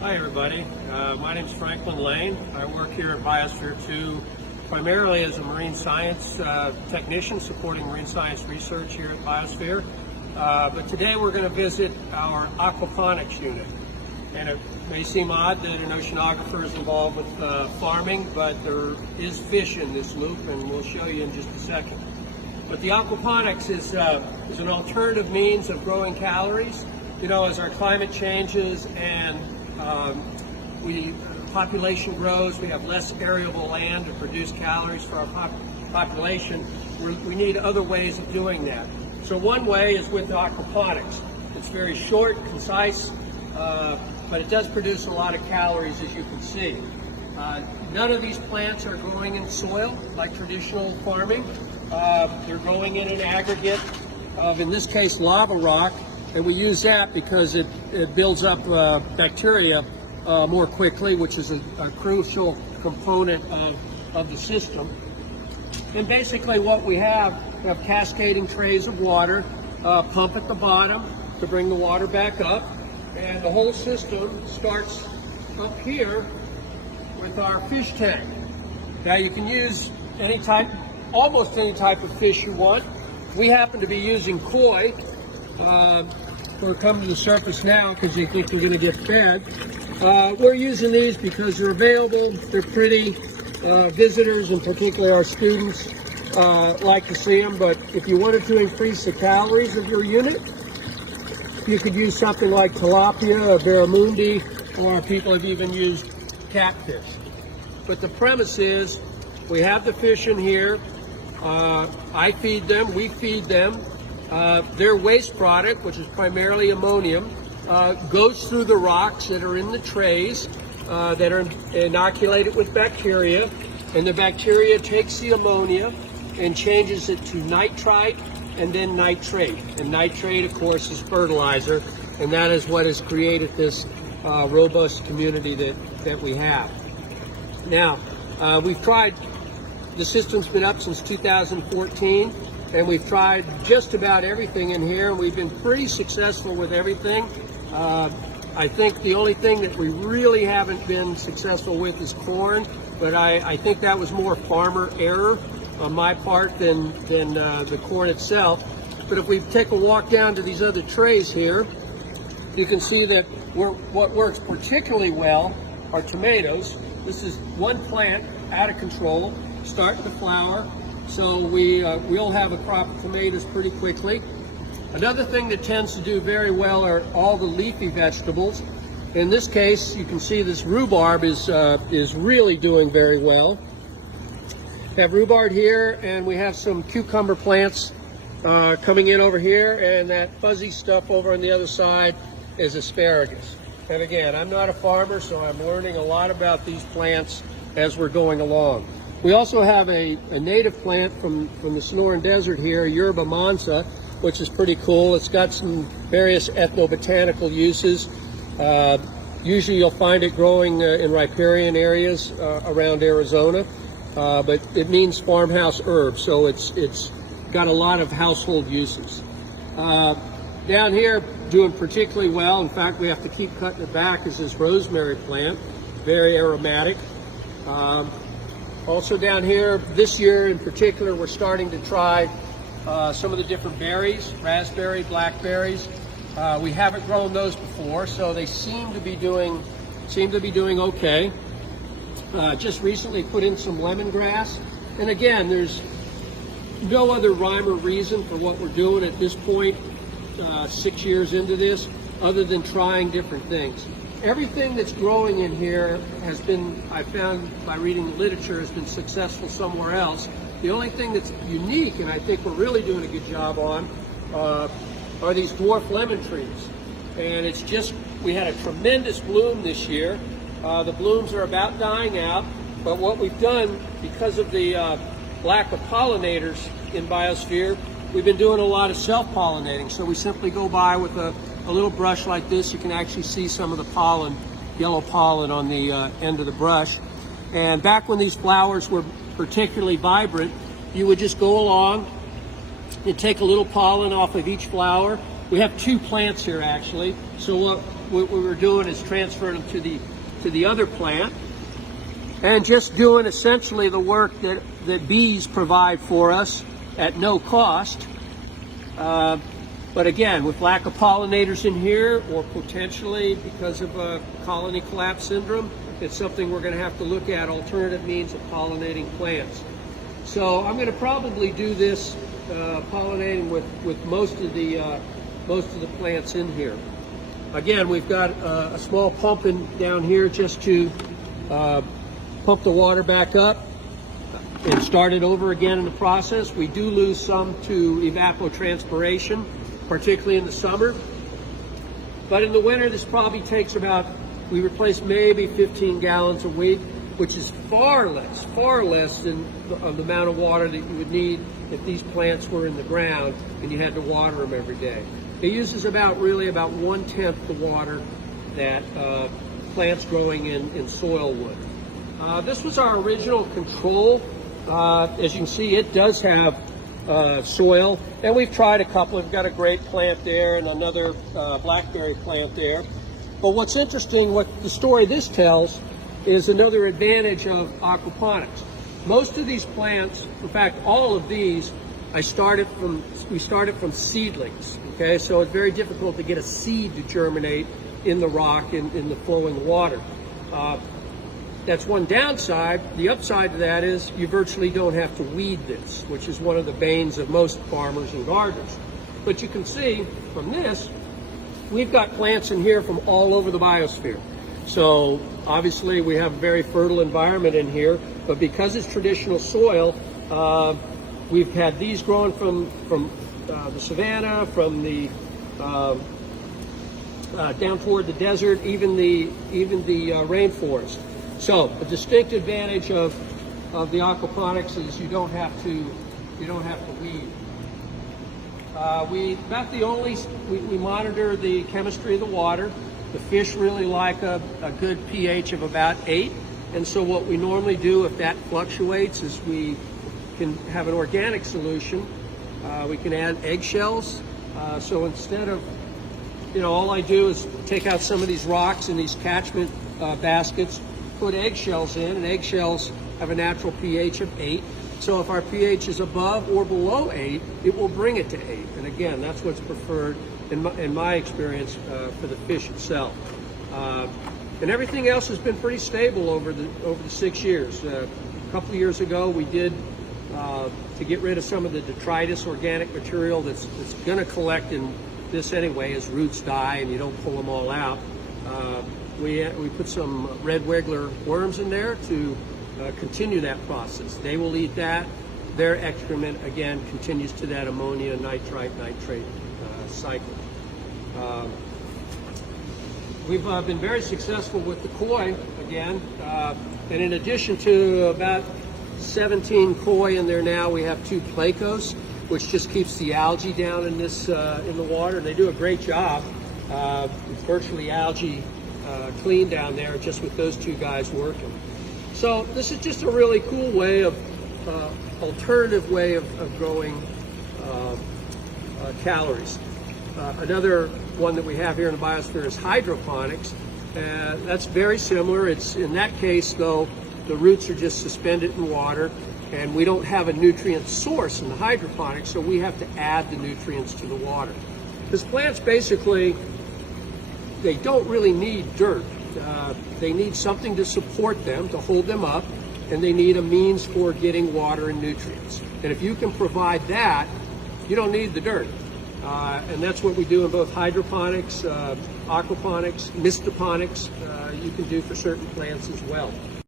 Hi everybody, my name is Franklin Lane. I work here at Biosphere 2 primarily as a marine science technician supporting marine science research here at Biosphere. But today we're going to visit our aquaponics unit. And it may seem odd that an oceanographer is involved with farming, but there is fish in this loop, and we'll show you in just a second. But the aquaponics is an alternative means of growing calories. You know, as our climate changes and population grows, we have less arable land to produce calories for our population. We need other ways of doing that. So one way is with aquaponics. It's very short, concise, but it does produce a lot of calories, as you can see. None of these plants are growing in soil like traditional farming. They're growing in an aggregate of, in this case, lava rock, and we use that because it builds up bacteria more quickly, which is a crucial component of the system. And basically what we have cascading trays of water, pump at the bottom to bring the water back up, and the whole system starts up here with our fish tank. Now you can use almost any type of fish you want. We happen to be using koi. We're coming to the surface now because you think you're going to get fed. We're using these because they're available, they're pretty. Visitors, and particularly our students, like to see them, but if you wanted to increase the calories of your unit, you could use something like tilapia or barramundi, or people have even used catfish. But the premise is, we have the fish in here, I feed them, we feed them. Their waste product, which is primarily ammonium, goes through the rocks that are in the trays that are inoculated with bacteria, and the bacteria takes the ammonia and changes it to nitrite and then nitrate. And nitrate, of course, is fertilizer, and that is what has created this robust community that we have. Now, we've tried, the system's been up since 2014, and we've tried just about everything in here, and we've been pretty successful with everything. I think the only thing that we really haven't been successful with is corn, but I think that was more farmer error on my part than the corn itself. But if we take a walk down to these other trays here, you can see that what works particularly well are tomatoes. This is one plant out of control, starting to flower. So we'll have a crop of tomatoes pretty quickly. Another thing that tends to do very well are all the leafy vegetables. In this case, you can see this rhubarb is really doing very well. We have rhubarb here, and we have some cucumber plants coming in over here, and that fuzzy stuff over on the other side is asparagus. And again, I'm not a farmer, so I'm learning a lot about these plants as we're going along. We also have a native plant from the Sonoran Desert here, Yerba Mansa, which is pretty cool. It's got some various ethnobotanical uses. Usually you'll find it growing in riparian areas around Arizona, but it means farmhouse herb, so it's got a lot of household uses. Down here, doing particularly well, in fact we have to keep cutting it back, is this rosemary plant, very aromatic. Also down here, this year in particular, we're starting to try some of the different berries, raspberry, blackberries. We haven't grown those before, so they seem to be doing okay. Just recently put in some lemongrass, and again, there's no other rhyme or reason for what we're doing at this point, 6 years into this, other than trying different things. Everything that's growing in here has been, I found by reading the literature, has been successful somewhere else. The only thing that's unique, and I think we're really doing a good job on, are these dwarf lemon trees. And it's just, we had a tremendous bloom this year. The blooms are about dying out, but what we've done, because of the lack of pollinators in Biosphere, we've been doing a lot of self-pollinating. So we simply go by with a little brush like this. You can actually see some of the pollen, yellow pollen on the end of the brush. And back when these flowers were particularly vibrant, you would just go along and take a little pollen off of each flower, We have 2 plants here actually. So what we're doing is transferring them to the other plant, and just doing essentially the work that bees provide for us at no cost. But again, with lack of pollinators in here, or potentially because of colony collapse syndrome, it's something we're going to have to look at, alternative means of pollinating plants. So I'm going to probably do this pollinating with most of the plants in here. Again, we've got a small pump down here just to pump the water back up and start it over again in the process. We do lose some to evapotranspiration, particularly in the summer. But in the winter, this probably takes we replace maybe 15 gallons a week, which is far less than the amount of water that you would need if these plants were in the ground and you had to water them every day. It uses about 1/10 the water that plants growing in soil would. This was our original control. As you can see, it does have soil, and we've tried a couple. We've got a grape plant there and another blackberry plant there. But what's interesting, what the story this tells, is another advantage of aquaponics. Most of these plants, in fact, all of these, we started from seedlings. Okay, so it's very difficult to get a seed to germinate in the rock, in the flowing water. That's one downside. The upside to that is you virtually don't have to weed this, which is one of the banes of most farmers and gardeners. But you can see from this, we've got plants in here from all over the biosphere. So obviously we have a very fertile environment in here, but because it's traditional soil, we've had these growing from the savanna, from the down toward the desert, even the rainforest. So a distinct advantage of the aquaponics is you don't have to weed. We monitor the chemistry of the water. The fish really like a good pH of about 8, and so what we normally do if that fluctuates is we can have an organic solution. We can add eggshells. So instead of, all I do is take out some of these rocks in these catchment baskets, put eggshells in, and eggshells have a natural pH of 8. So if our pH is above or below 8, it will bring it to 8. And again, that's what's preferred in my experience for the fish itself. And everything else has been pretty stable over the 6 years. A couple of years ago, we did to get rid of some of the detritus organic material that's going to collect in this anyway as roots die and you don't pull them all out. We put some red wiggler worms in there to continue that process. They will eat that. Their excrement, again, continues to that ammonia, nitrite, nitrate cycle. We've been very successful with the koi, again. And in addition to about 17 koi in there now, we have 2 Plecos, which just keeps the algae down in the water. They do a great job. It's virtually algae clean down there just with those 2 guys working. So this is just a really cool way of, alternative way of growing calories. Another one that we have here in the biosphere is hydroponics. That's very similar. It's in that case though, the roots are just suspended in water and we don't have a nutrient source in the hydroponics, so we have to add the nutrients to the water. Because plants basically, they don't really need dirt. They need something to support them, to hold them up, and they need a means for getting water and nutrients. And if you can provide that, you don't need the dirt. And that's what we do in both hydroponics, aquaponics, mistoponics, you can do for certain plants as well.